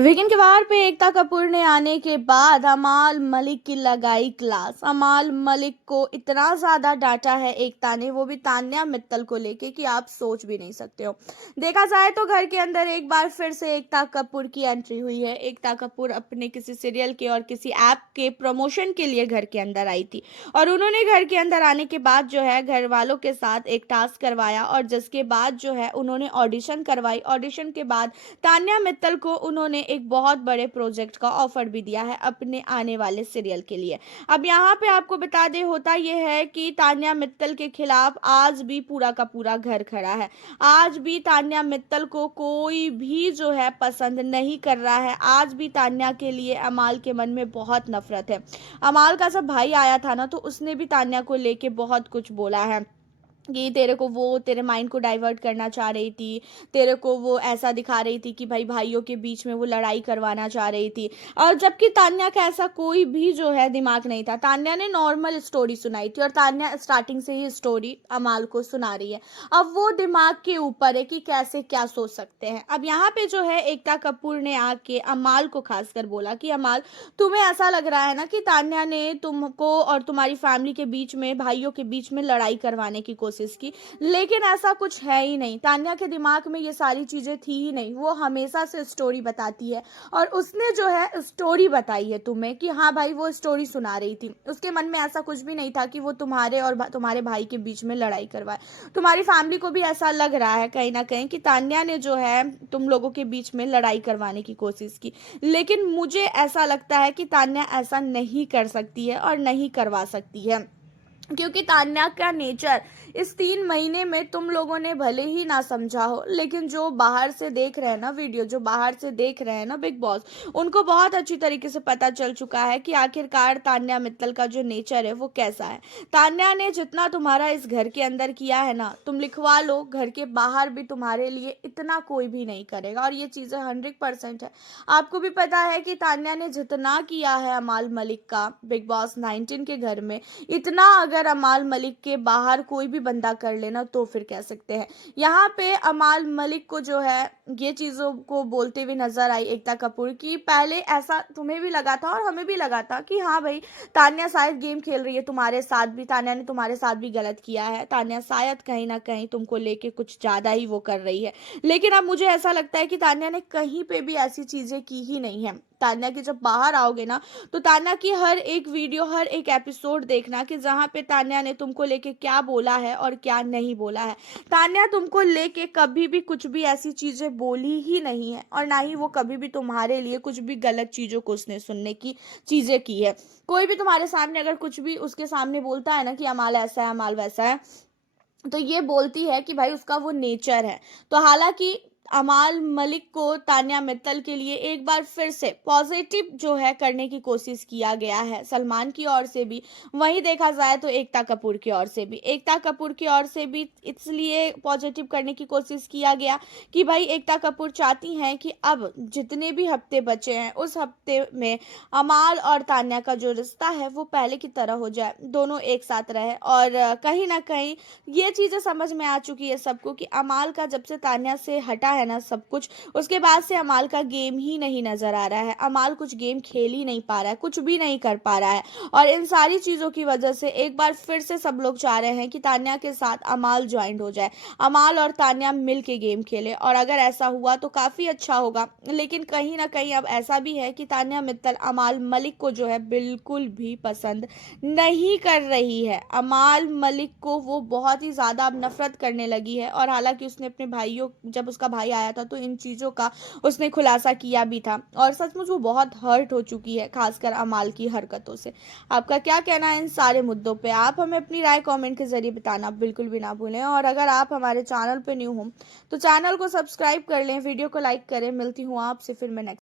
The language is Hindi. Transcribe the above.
वीकेंड के वार पे एकता कपूर ने आने के बाद अमाल मलिक की लगाई क्लास। अमाल मलिक को इतना ज्यादा डांटा है एकता ने, वो भी तान्या मित्तल को लेके, कि आप सोच भी नहीं सकते हो। देखा जाए तो घर के अंदर एक बार फिर से एकता कपूर की एंट्री हुई है। एकता कपूर अपने किसी सीरियल के और किसी ऐप के प्रमोशन के लिए घर के अंदर आई थी और उन्होंने घर के अंदर आने के बाद जो है घर वालों के साथ एक टास्क करवाया और जिसके बाद जो है उन्होंने ऑडिशन करवाई। ऑडिशन के बाद तान्या मित्तल को उन्होंने एक बहुत बड़े प्रोजेक्ट का ऑफर भी दिया है अपने आने वाले सीरियल के लिए। अब यहाँ पे आपको बता दें, होता यह है कि तान्या मित्तल के खिलाफ आज भी पूरा का पूरा घर खड़ा है। आज भी तान्या मित्तल को कोई भी जो है पसंद नहीं कर रहा है। आज भी तान्या के लिए अमाल के मन में बहुत नफरत है। अमाल का जब भाई आया था ना, तो उसने भी तान्या को लेके बहुत कुछ बोला है कि तेरे को वो तेरे माइंड को डाइवर्ट करना चाह रही थी, तेरे को वो ऐसा दिखा रही थी कि भाई भाइयों के बीच में वो लड़ाई करवाना चाह रही थी। और जबकि तान्या का ऐसा कोई भी जो है दिमाग नहीं था। तान्या ने नॉर्मल स्टोरी सुनाई थी और तान्या स्टार्टिंग से ही स्टोरी अमाल को सुना रही है। अब वो दिमाग के ऊपर है कि कैसे क्या सोच सकते हैं। अब यहाँ पे जो है एकता कपूर ने आके अमाल को खासकर बोला कि अमाल, तुम्हें ऐसा लग रहा है ना कि तान्या ने तुमको और तुम्हारी फैमिली के बीच में, भाइयों के बीच में लड़ाई करवाने की कोशिश की, लेकिन ऐसा कुछ है ही नहीं। तान्या के दिमाग में ये सारी चीजें थी ही नहीं। वो हमेशा से स्टोरी बताती है और उसने जो है स्टोरी बताई है तुम्हें कि हाँ भाई वो स्टोरी सुना रही थी। उसके मन में ऐसा कुछ भी नहीं था कि वो तुम्हारे और तुम्हारे भाई के बीच में लड़ाई करवाए। तुम्हारी फैमिली को भी ऐसा लग रहा है कहीं ना कहीं कि तान्या ने जो है तुम लोगों के बीच में लड़ाई करवाने की कोशिश की, लेकिन मुझे ऐसा लगता है कि तान्या ऐसा नहीं कर सकती है और नहीं करवा सकती है, क्योंकि तान्या का नेचर इस 3 महीने में तुम लोगों ने भले ही ना समझा हो, लेकिन जो बाहर से देख रहे हैं ना वीडियो, जो बाहर से देख रहे हैं ना बिग बॉस, उनको बहुत अच्छी तरीके से पता चल चुका है कि आखिरकार तान्या मित्तल का जो नेचर है वो कैसा है। तान्या ने जितना तुम्हारा इस घर के अंदर किया है ना, तुम लिखवा लो, घर के बाहर भी तुम्हारे लिए इतना कोई भी नहीं करेगा और ये चीज़ें 100% है। आपको भी पता है कि तान्या ने जितना किया है अमाल मलिक का बिग बॉस 19 के घर में, इतना अगर अमाल मलिक के बाहर कोई भी बंदा कर लेना तो फिर कह सकते हैं। यहाँ पे अमाल मलिक को जो है ये चीज़ों को बोलते हुए नजर आई एकता कपूर की, पहले ऐसा तुम्हें भी लगा था और हमें भी लगा था कि हाँ भाई तान्या शायद गेम खेल रही है तुम्हारे साथ भी, तान्या ने तुम्हारे साथ भी गलत किया है, तान्या शायद कहीं ना कहीं तुमको लेके कुछ ज़्यादा ही वो कर रही है। लेकिन अब मुझे ऐसा लगता है कि तान्या ने कहीं पे भी ऐसी चीज़ें की ही नहीं है। तान्या की जब बाहर आओगे ना, तो तान्या की हर एक वीडियो, हर एक एपिसोड देखना कि जहाँ पे तान्या ने तुमको लेके क्या बोला है और क्या नहीं बोला है। तान्या तुमको लेके कभी भी कुछ भी ऐसी चीजें बोली ही नहीं है और ना ही वो कभी भी तुम्हारे लिए कुछ भी गलत चीजों को उसने सुनने की चीजें की है। कोई भी तुम्हारे सामने अगर कुछ भी उसके सामने बोलता है ना कि अमाल ऐसा है, अमाल वैसा है, तो ये बोलती है कि भाई उसका वो नेचर है। तो हालांकि अमाल मलिक को तान्या मित्तल के लिए एक बार फिर से पॉजिटिव जो है करने की कोशिश किया गया है, सलमान की ओर से भी, वहीं देखा जाए तो एकता कपूर की ओर से भी। एकता कपूर की ओर से भी इसलिए पॉजिटिव करने की कोशिश किया गया कि भाई एकता कपूर चाहती हैं कि अब जितने भी हफ्ते बचे हैं उस हफ्ते में अमाल और तान्या का जो रिश्ता है वो पहले की तरह हो जाए, दोनों एक साथ रहे। और कहीं ना कहीं ये चीजें समझ में आ चुकी है सबको कि अमाल का जब से तान्या से हटा है ना सब कुछ, उसके बाद से अमाल का गेम ही नहीं नजर आ रहा है। अमाल कुछ गेम खेल ही नहीं पा रहा है, कुछ भी नहीं कर पा रहा है। और इन सारी चीजों की वजह से एक बार फिर से सब लोग चाह रहे हैं कि तान्या के साथ अमाल ज्वाइंट हो जाए, अमाल और तान्या मिल के गेम खेले, और अगर ऐसा हुआ तो काफी अच्छा होगा। लेकिन कहीं ना कहीं अब ऐसा भी है कि तान्या मित्तल अमाल मलिक को जो है बिल्कुल भी पसंद नहीं कर रही है। अमाल मलिक को वो बहुत ही ज़्यादा अब नफरत करने लगी है। और हालांकि उसने अपने भाइयों, जब उसका भाई आया था तो इन चीज़ों का उसने खुलासा किया भी था और सचमुच वो बहुत हर्ट हो चुकी है, खासकर अमाल की हरकतों से। आपका क्या कहना है इन सारे मुद्दों पे? आप हमें अपनी राय कमेंट के जरिए बताना बिल्कुल भी ना भूलें। और अगर आप हमारे चैनल पे न्यू हो तो चैनल को सब्सक्राइब कर लें, वीडियो को लाइक करें। मिलती हूँ आपसे फिर मैं नेक्स्ट